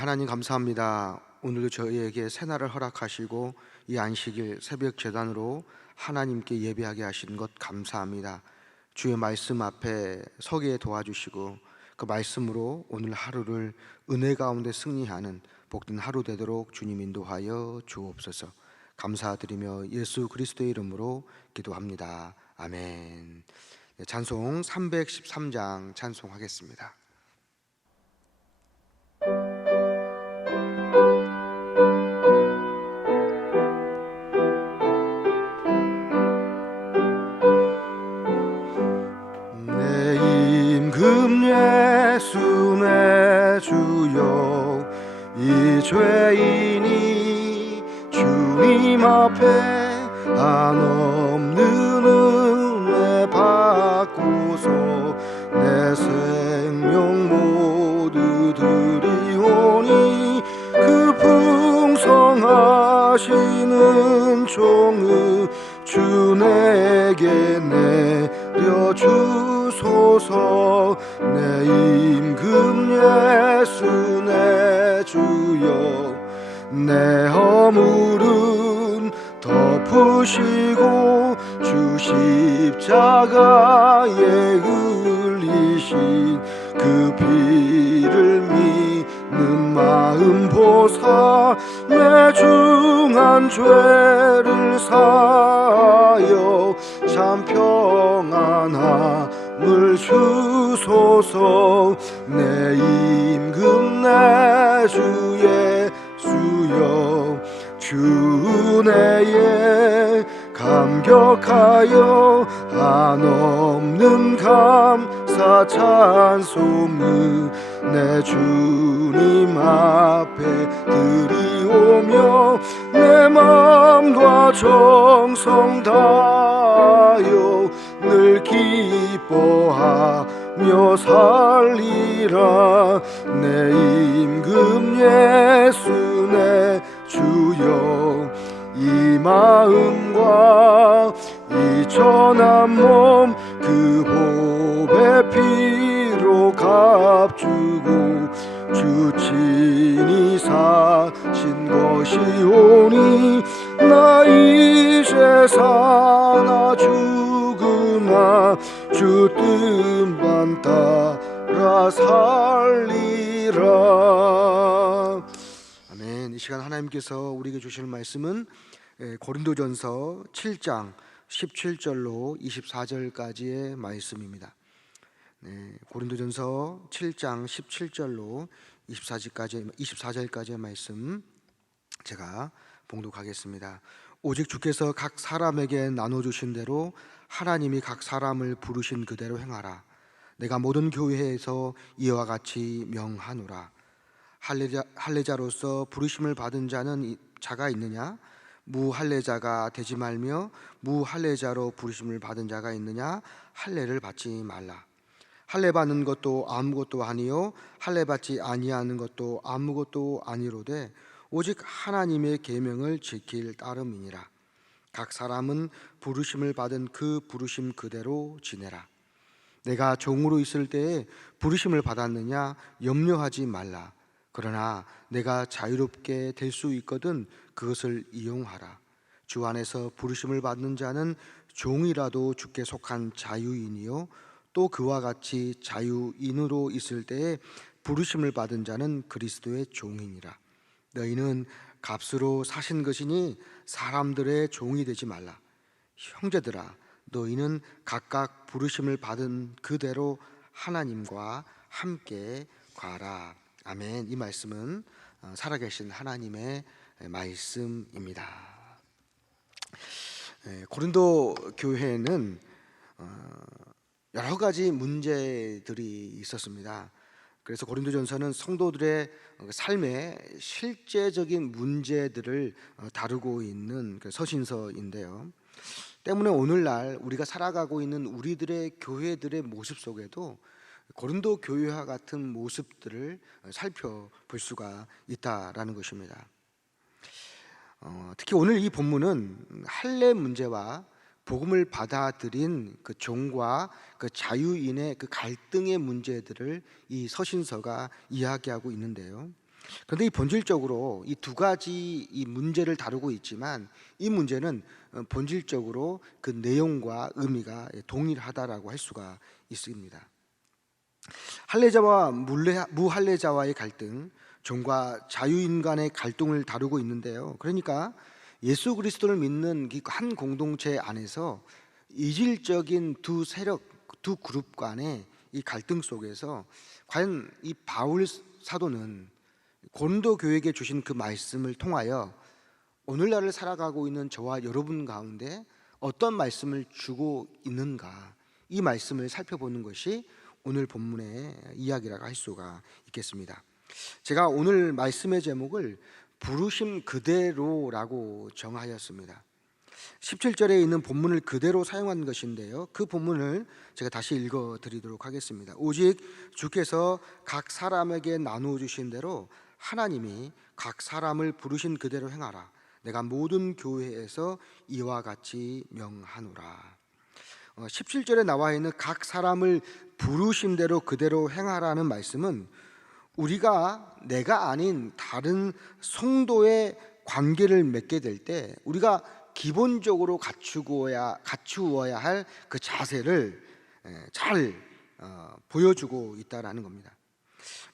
하나님 감사합니다. 오늘도 저희에게 새날을 허락하시고 이 안식일 새벽 제단으로 하나님께 예배하게 하신 것 감사합니다. 주의 말씀 앞에 서게 도와주시고 그 말씀으로 오늘 하루를 은혜 가운데 승리하는 복된 하루 되도록 주님 인도하여 주옵소서. 감사드리며 예수 그리스도의 이름으로 기도합니다. 아멘. 찬송 313장 찬송하겠습니다. 예수 내 주여, 이 죄인이 주님 앞에 한없는 은혜 받고서 내 생명 모두 드리오니 그 풍성하시는 종의 주 내게 내려주소서. 내 임금 예수 내 주여, 내 허물은 덮으시고 주 십자가에 흘리신 그 피를 믿는 마음 보사 내 중한 죄를 사하여 참 평안함을 주소서. 내 임금 내 주 예수여, 주 내에 감격하여 한없는 감사 찬송을 내 주님 앞에 드리오며 내 마음과 정성 다하여 늘 기뻐하며 살리라. 내 임금 예수 내 주여, 이 마음과 이 천한 몸 그 보배 피로 값주고 주 친히 사신 것이오니 나 이제 사나 죽으나 주 뜻만 따라 살리라. 아멘. 이 시간 하나님께서 우리에게 주실 말씀은 고린도전서 7장 17절로 24절까지의 말씀입니다. 고린도전서 7장 17절로 24절까지의 말씀 제가 봉독하겠습니다. 오직 주께서 각 사람에게 나눠주신 대로 하나님이 각 사람을 부르신 그대로 행하라. 내가 모든 교회에서 이와 같이 명하노라. 할례자로서 부르심을 받은 자가 있느냐? 무할례자가 되지 말며 무할례자로 부르심을 받은 자가 있느냐? 할례를 받지 말라. 할례 받는 것도 아무것도 아니요 할례 받지 아니하는 것도 아무것도 아니로되 오직 하나님의 계명을 지킬 따름이니라. 각 사람은 부르심을 받은 그 부르심 그대로 지내라. 내가 종으로 있을 때에 부르심을 받았느냐 염려하지 말라. 그러나 내가 자유롭게 될 수 있거든 그것을 이용하라. 주 안에서 부르심을 받는 자는 종이라도 주께 속한 자유인이요 또 그와 같이 자유인으로 있을 때에 부르심을 받은 자는 그리스도의 종이니라. 너희는 값으로 사신 것이니 사람들의 종이 되지 말라. 형제들아, 너희는 각각 부르심을 받은 그대로 하나님과 함께 가라. 아멘. 이 말씀은 살아계신 하나님의 말씀입니다. 고린도 교회는 여러 가지 문제들이 있었습니다. 그래서 고린도전서는 성도들의 삶의 실제적인 문제들을 다루고 있는 서신서인데요. 때문에 오늘날 우리가 살아가고 있는 우리들의 교회들의 모습 속에도 고린도 교회와 같은 모습들을 살펴볼 수가 있다라는 것입니다. 특히 오늘 이 본문은 할례 문제와 복음을 받아들인 그 종과 그 자유인의 그 갈등의 문제들을 이 서신서가 이야기하고 있는데요. 그런데 이 본질적으로 이 두 가지 이 문제를 다루고 있지만 이 문제는 본질적으로 그 내용과 의미가 동일하다라고 할 수가 있습니다. 할례자와 무할례자와의 갈등, 종과 자유인 간의 갈등을 다루고 있는데요. 그러니까 예수 그리스도를 믿는 한 공동체 안에서 이질적인 두 세력, 두 그룹 간의 이 갈등 속에서 과연 이 바울 사도는 고린도 교회에게 주신 그 말씀을 통하여 오늘날을 살아가고 있는 저와 여러분 가운데 어떤 말씀을 주고 있는가, 이 말씀을 살펴보는 것이 오늘 본문의 이야기라고 할 수가 있겠습니다. 제가 오늘 말씀의 제목을 부르심 그대로라고 정하였습니다. 17절에 있는 본문을 그대로 사용한 것인데요, 그 본문을 제가 다시 읽어 드리도록 하겠습니다. 오직 주께서 각 사람에게 나누어 주신 대로 하나님이 각 사람을 부르신 그대로 행하라. 내가 모든 교회에서 이와 같이 명하노라. 17절에 나와 있는 각 사람을 부르신 대로 그대로 행하라는 말씀은 우리가 내가 아닌 다른 성도의 관계를 맺게 될 때 우리가 기본적으로 갖추어야 할 그 자세를 잘 보여주고 있다라는 겁니다.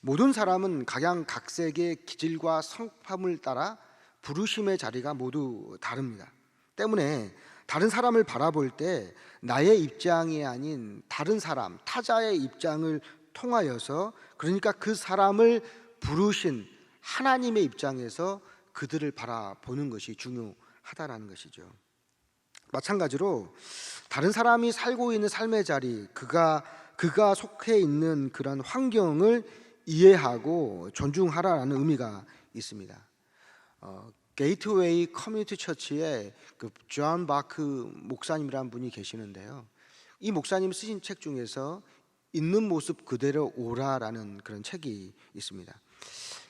모든 사람은 각양각색의 기질과 성품을 따라 부르심의 자리가 모두 다릅니다. 때문에 다른 사람을 바라볼 때 나의 입장이 아닌 다른 사람, 타자의 입장을 통하여서, 그러니까 그 사람을 부르신 하나님의 입장에서 그들을 바라보는 것이 중요하다라는 것이죠. 마찬가지로 다른 사람이 살고 있는 삶의 자리, 그가 속해 있는 그런 환경을 이해하고 존중하라는 의미가 있습니다. 게이트웨이 커뮤니티 처치에 그 존 바크 목사님이라는 분이 계시는데요, 이 목사님 쓰신 책 중에서 있는 모습 그대로 오라라는 그런 책이 있습니다.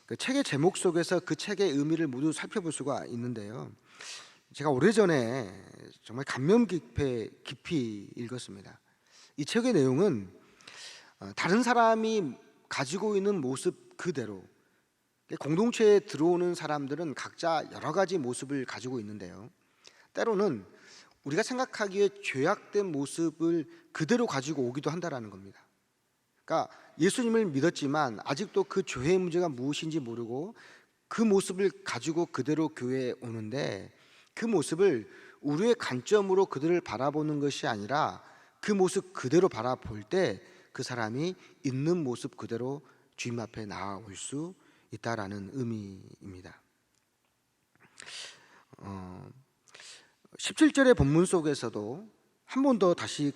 그 책의 제목 속에서 그 책의 의미를 모두 살펴볼 수가 있는데요, 제가 오래전에 정말 감명 깊이 읽었습니다. 이 책의 내용은 다른 사람이 가지고 있는 모습 그대로, 공동체에 들어오는 사람들은 각자 여러 가지 모습을 가지고 있는데요, 때로는 우리가 생각하기에 죄악된 모습을 그대로 가지고 오기도 한다라는 겁니다. 그러니까 예수님을 믿었지만 아직도 그 죄의 문제가 무엇인지 모르고 그 모습을 가지고 그대로 교회에 오는데, 그 모습을 우리의 관점으로 그들을 바라보는 것이 아니라 그 모습 그대로 바라볼 때 그 사람이 있는 모습 그대로 주님 앞에 나아올 수 있다라는 의미입니다. 17절의 본문 속에서도 한 번 더 다시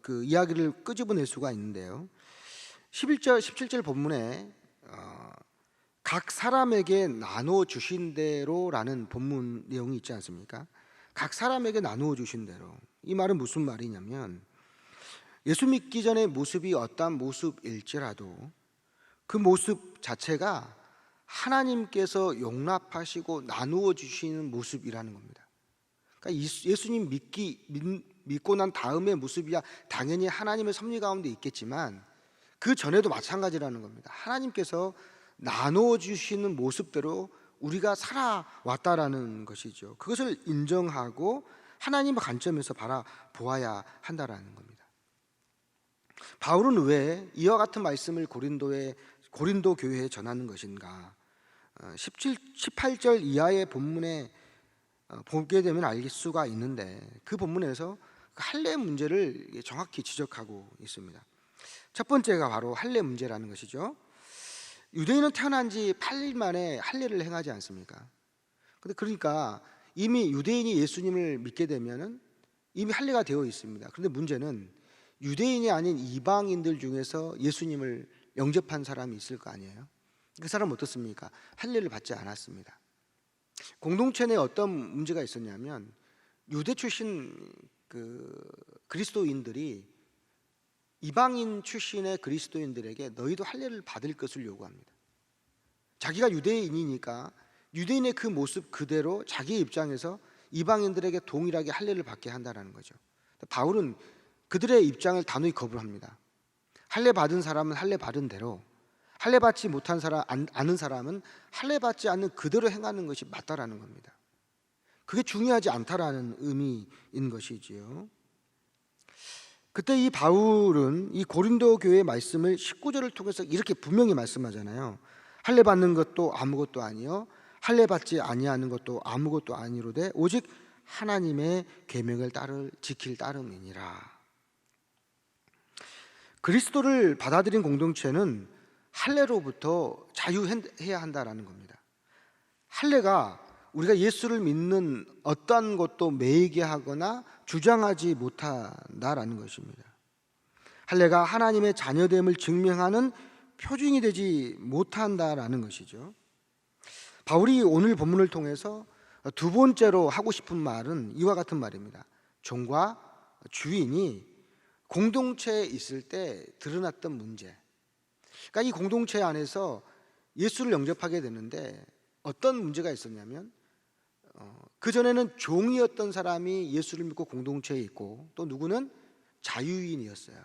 그 이야기를 끄집어낼 수가 있는데요, 17절 본문에 각 사람에게 나누어 주신 대로라는 본문 내용이 있지 않습니까? 각 사람에게 나누어 주신 대로, 이 말은 무슨 말이냐면 예수 믿기 전의 모습이 어떠한 모습일지라도 그 모습 자체가 하나님께서 용납하시고 나누어 주시는 모습이라는 겁니다. 그러니까 예수님 믿고 난 다음의 모습이야 당연히 하나님의 섭리 가운데 있겠지만 그 전에도 마찬가지라는 겁니다. 하나님께서 나누어 주시는 모습대로 우리가 살아왔다라는 것이죠. 그것을 인정하고 하나님의 관점에서 바라보아야 한다라는 겁니다. 바울은 왜 이와 같은 말씀을 고린도 교회에 전하는 것인가? 18절 이하의 본문에 보게 되면 알 수가 있는데, 그 본문에서 할례 문제를 정확히 지적하고 있습니다. 첫 번째가 바로 할례 문제라는 것이죠. 유대인은 태어난 지 8일 만에 할례를 행하지 않습니까? 그러니까 이미 유대인이 예수님을 믿게 되면은 이미 할례가 되어 있습니다. 그런데 문제는 유대인이 아닌 이방인들 중에서 예수님을 영접한 사람이 있을 거 아니에요? 그 사람은 어떻습니까? 할례를 받지 않았습니다. 공동체 내에 어떤 문제가 있었냐면 유대 출신 그 그리스도인들이 이방인 출신의 그리스도인들에게 너희도 할례를 받을 것을 요구합니다. 자기가 유대인이니까 유대인의 그 모습 그대로 자기 입장에서 이방인들에게 동일하게 할례를 받게 한다는 거죠. 바울은 그들의 입장을 단호히 거부합니다. 할례 받은 사람은 할례 받은 대로, 할례 받지 못한 사람, 아는 사람은 할례 받지 않는 그대로 행하는 것이 맞다라는 겁니다. 그게 중요하지 않다라는 의미인 것이지요. 그때 이 바울은 이 고린도 교회의 말씀을 19절을 통해서 이렇게 분명히 말씀하잖아요. 할례 받는 것도 아무것도 아니요 할례 받지 아니하는 것도 아무것도 아니로되 오직 하나님의 계명을 지킬 따름이니라. 그리스도를 받아들인 공동체는 할례로부터 자유해야 한다라는 겁니다. 할례가 우리가 예수를 믿는 어떠한 것도 매이게 하거나 주장하지 못한다라는 것입니다. 할례가 하나님의 자녀됨을 증명하는 표징이 되지 못한다라는 것이죠. 바울이 오늘 본문을 통해서 두 번째로 하고 싶은 말은 이와 같은 말입니다. 종과 주인이 공동체에 있을 때 드러났던 문제. 그러니까 이 공동체 안에서 예수를 영접하게 되는데 어떤 문제가 있었냐면 그전에는 종이었던 사람이 예수를 믿고 공동체에 있고 또 누구는 자유인이었어요.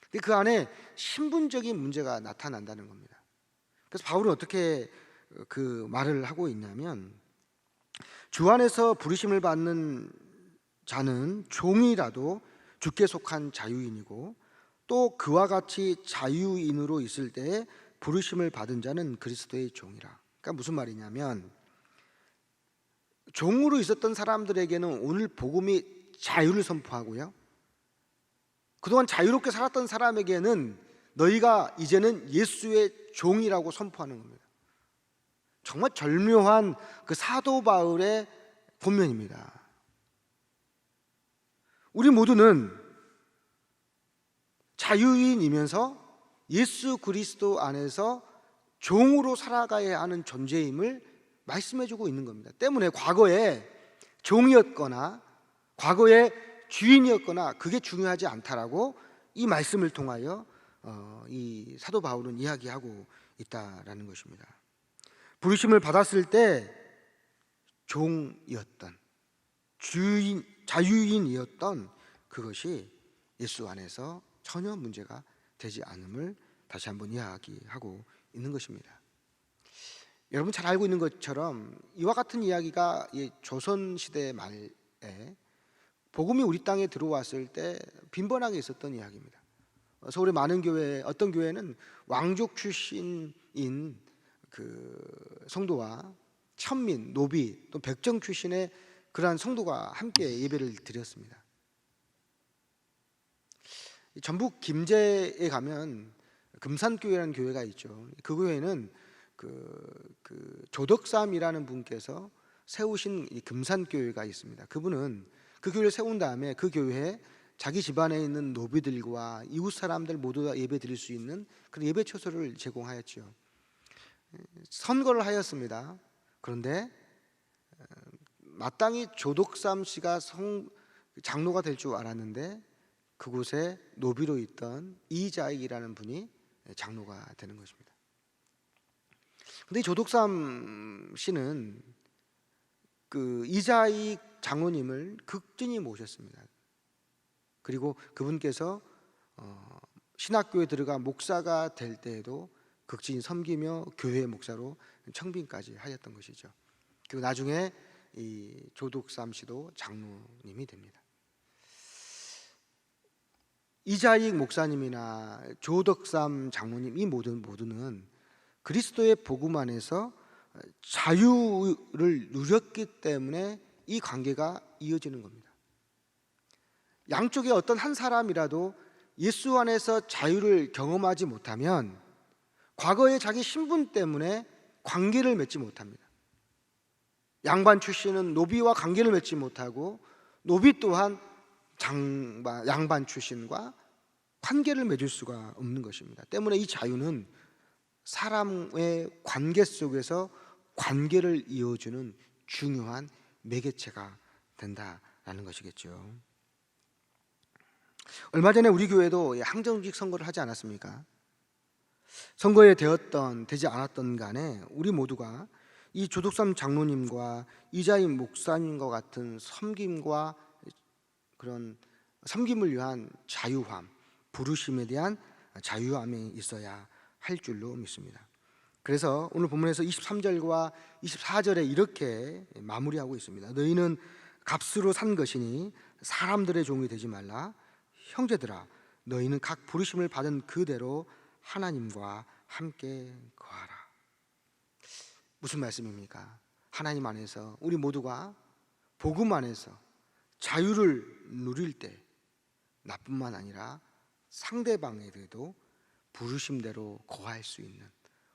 근데 그 안에 신분적인 문제가 나타난다는 겁니다. 그래서 바울은 어떻게 그 말을 하고 있냐면 주 안에서 부르심을 받는 자는 종이라도 주께 속한 자유인이고 또 그와 같이 자유인으로 있을 때에 부르심을 받은 자는 그리스도의 종이라. 그러니까 무슨 말이냐면 종으로 있었던 사람들에게는 오늘 복음이 자유를 선포하고요, 그동안 자유롭게 살았던 사람에게는 너희가 이제는 예수의 종이라고 선포하는 겁니다. 정말 절묘한 그 사도 바울의 본면입니다. 우리 모두는 자유인이면서 예수 그리스도 안에서 종으로 살아가야 하는 존재임을 말씀해주고 있는 겁니다. 때문에 과거에 종이었거나 과거에 주인이었거나 그게 중요하지 않다라고 이 말씀을 통하여 이 사도 바울은 이야기하고 있다라는 것입니다. 부르심을 받았을 때 종이었던 자유인이었던 그것이 예수 안에서 전혀 문제가 되지 않음을 다시 한번 이야기하고 있는 것입니다. 여러분 잘 알고 있는 것처럼 이와 같은 이야기가 조선시대 말에 복음이 우리 땅에 들어왔을 때 빈번하게 있었던 이야기입니다. 서울의 많은 교회, 어떤 교회는 왕족 출신인 그 성도와 천민, 노비, 또 백정 출신의 그러한 성도가 함께 예배를 드렸습니다. 전북 김제에 가면 금산교회라는 교회가 있죠. 그 교회는 그 조덕삼이라는 분께서 세우신 이 금산교회가 있습니다. 그분은 그 교회를 세운 다음에 그 교회에 자기 집안에 있는 노비들과 이웃 사람들 모두 다 예배 드릴 수 있는 그런 예배 처소를 제공하였죠. 선거를 하였습니다. 그런데 마땅히 조덕삼 씨가 장로가 될 줄 알았는데 그곳에 노비로 있던 이자익이라는 분이 장로가 되는 것입니다. 근데 조덕삼 씨는 그 이자익 장로님을 극진히 모셨습니다. 그리고 그분께서 신학교에 들어가 목사가 될 때에도 극진히 섬기며 교회 목사로 청빙까지 하였던 것이죠. 그리고 나중에 이 조덕삼 씨도 장로님이 됩니다. 이자익 목사님이나 조덕삼 장로님 이 모두는 그리스도의 복음 안에서 자유를 누렸기 때문에 이 관계가 이어지는 겁니다. 양쪽에 어떤 한 사람이라도 예수 안에서 자유를 경험하지 못하면 과거의 자기 신분 때문에 관계를 맺지 못합니다. 양반 출신은 노비와 관계를 맺지 못하고 노비 또한 양반 출신과 관계를 맺을 수가 없는 것입니다. 때문에 이 자유는 사람의 관계 속에서 관계를 이어주는 중요한 매개체가 된다라는 것이겠죠. 얼마 전에 우리 교회도 항정직 선거를 하지 않았습니까? 선거에 되지 않았던 간에 우리 모두가 이 조덕삼 장로님과 이자익 목사님과 같은 섬김과 그런 섬김을 위한 자유함, 부르심에 대한 자유함이 있어야 할 줄로 믿습니다. 그래서 오늘 본문에서 23절과 24절에 이렇게 마무리하고 있습니다. 너희는 값으로 산 것이니 사람들의 종이 되지 말라. 형제들아, 너희는 각 부르심을 받은 그대로 하나님과 함께 거하라. 무슨 말씀입니까? 하나님 안에서 우리 모두가 복음 안에서 자유를 누릴 때 나뿐만 아니라 상대방에게도 부르심대로 거할 수 있는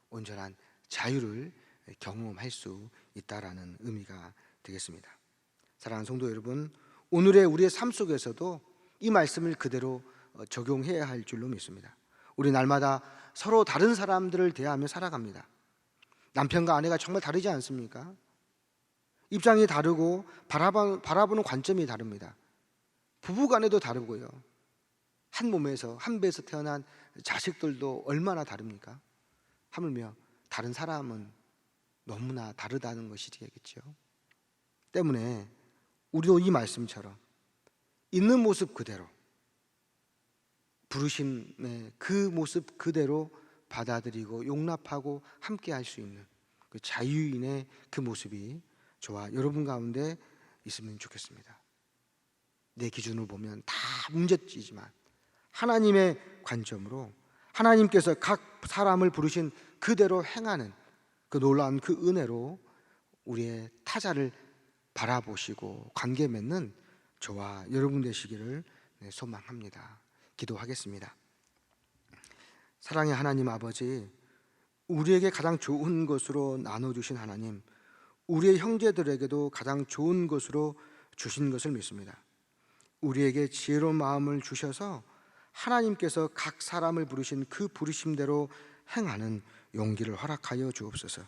온전한 자유를 경험할 수 있다라는 의미가 되겠습니다. 사랑하는 성도 여러분, 오늘의 우리의 삶 속에서도 이 말씀을 그대로 적용해야 할 줄로 믿습니다. 우리 날마다 서로 다른 사람들을 대하며 살아갑니다. 남편과 아내가 정말 다르지 않습니까? 입장이 다르고 바라보는 관점이 다릅니다. 부부간에도 다르고요. 한 몸에서 한 배에서 태어난 자식들도 얼마나 다릅니까? 하물며 다른 사람은 너무나 다르다는 것이겠죠. 때문에 우리도 이 말씀처럼 있는 모습 그대로, 부르심의 그 모습 그대로 받아들이고 용납하고 함께 할 수 있는 그 자유인의 그 모습이 저와 여러분 가운데 있으면 좋겠습니다. 내 기준으로 보면 다 문제지만 하나님의 관점으로 하나님께서 각 사람을 부르신 그대로 행하는 그 놀라운 그 은혜로 우리의 타자를 바라보시고 관계 맺는 저와 여러분 되시기를 소망합니다. 기도하겠습니다. 사랑의 하나님 아버지, 우리에게 가장 좋은 것으로 나눠주신 하나님, 우리의 형제들에게도 가장 좋은 것으로 주신 것을 믿습니다. 우리에게 지혜로운 마음을 주셔서 하나님께서 각 사람을 부르신 그 부르심대로 행하는 용기를 허락하여 주옵소서.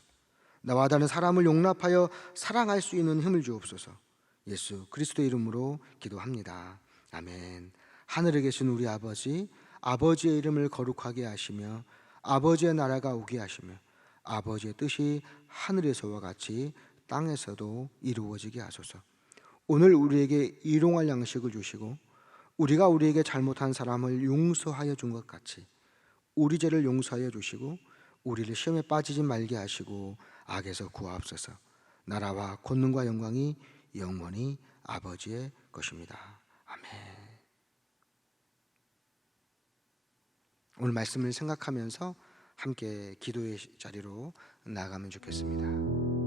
나와 다른 사람을 용납하여 사랑할 수 있는 힘을 주옵소서. 예수 그리스도의 이름으로 기도합니다. 아멘. 하늘에 계신 우리 아버지, 아버지의 이름을 거룩하게 하시며 아버지의 나라가 오게 하시며 아버지의 뜻이 하늘에서와 같이 땅에서도 이루어지게 하소서. 오늘 우리에게 일용할 양식을 주시고 우리가 우리에게 잘못한 사람을 용서하여 준 것 같이 우리 죄를 용서하여 주시고 우리를 시험에 빠지지 말게 하시고 악에서 구하옵소서. 나라와 권능과 영광이 영원히 아버지의 것입니다. 아멘. 오늘 말씀을 생각하면서 함께 기도의 자리로 나가면 좋겠습니다.